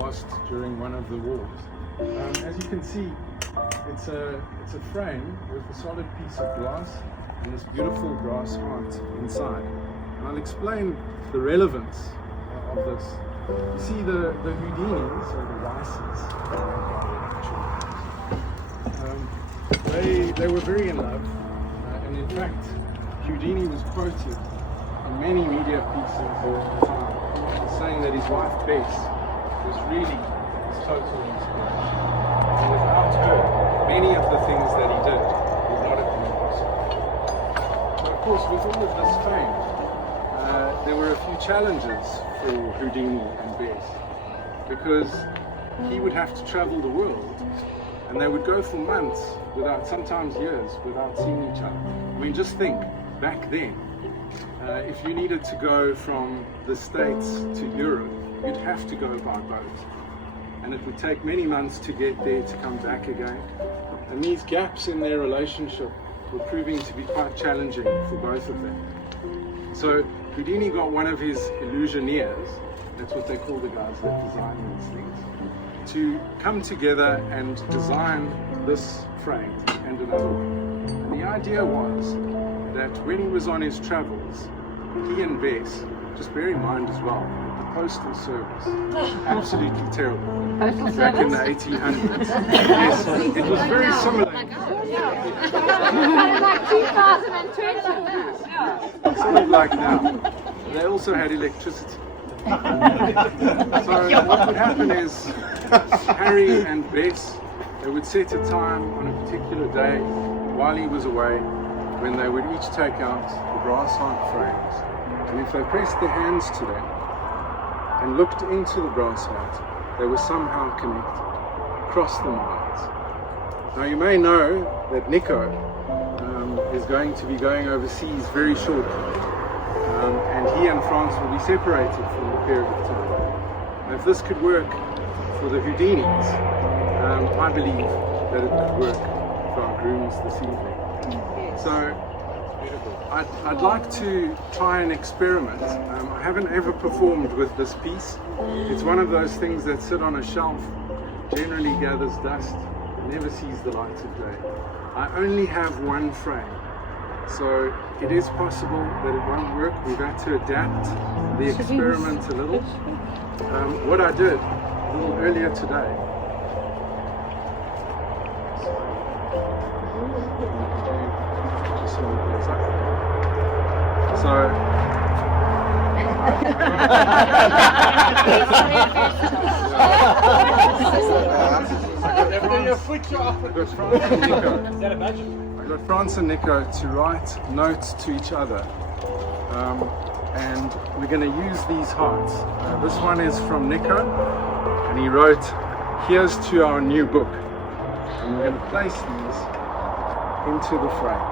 lost during one of the wars. As you can see, it's a frame with a solid piece of glass and this beautiful brass heart inside. And I'll explain the relevance of this. You see the Houdinis, or the Rices, they were very in love, and in fact Houdini was quoted in many media pieces of the time saying that his wife Bess was really his total inspiration, and without her many of the things that he did would not have been possible. But of course, with all of this fame, there were a few challenges for Houdini and Bess, because he would have to travel the world and they would go for months, without, sometimes years, without seeing each other. I mean, just think, back then, if you needed to go from the States to Europe, you'd have to go by boat. And it would take many months to get there, to come back again. And these gaps in their relationship were proving to be quite challenging for both of them. So Houdini got one of his illusioneers, that's what they call the guys that design these things, to come together and design this frame and another one. And the idea was that when he was on his travels, he and Bess, just bear in mind as well, the postal service, absolutely terrible. Back in the 1800s. Yes, it was very similar. Like 2020. Sort of like now. They also had electricity. So what would happen is Harry and Bess, they would set a time on a particular day while he was away, when they would each take out the brass heart frames, and if they pressed their hands to them and looked into the brass heart, they were somehow connected across the miles. Now you may know that Nico is going to be going overseas very shortly, and he and Frans will be separated for a period of time. And if this could work for the Houdinis, I believe that it could work for our grooms this evening. So I'd like to try an experiment. I haven't ever performed with this piece. It's one of those things that sit on a shelf, generally gathers dust, never sees the light of day. I only have one frame, so it is possible that it won't work. We've had to adapt the experiment a little. What I did a little earlier today, so I got Frans and Nico to write notes to each other, and we're going to use these hearts. This one is from Nico, and he wrote, "Here's to our new book," and we're going to place these into the frame.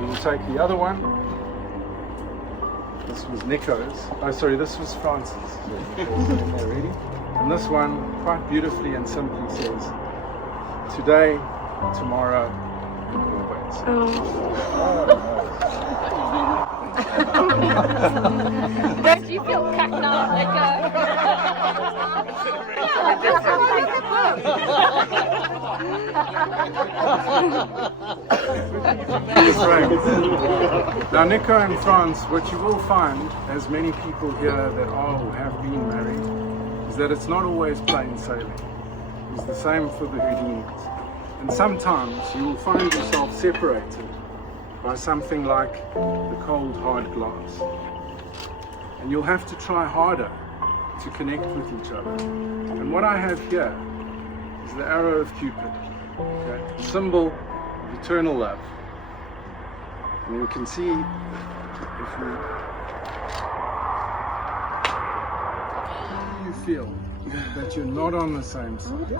We will take the other one. This was Nico's. Oh, sorry, this was Frans's. Ready? And this one, quite beautifully and simply, says, "Today, tomorrow, and always." Don't you feel packed up, Nico? Now, Nico and Frans, what you will find, as many people here that are or have been married, is that it's not always plain sailing. It's the same for the Houdinis. And sometimes you will find yourself separated by something like the cold, hard glass. And you'll have to try harder to connect with each other. And what I have here is the arrow of Cupid, okay? A symbol of eternal love. And you can see, if you feel that you're not on the same side,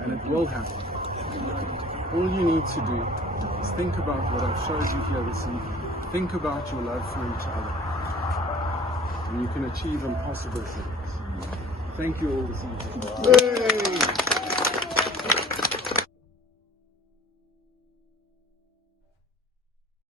and it will happen. All you need to do is think about what I've showed you here this evening. Think about your love for each other, and you can achieve impossible things. Thank you all this evening.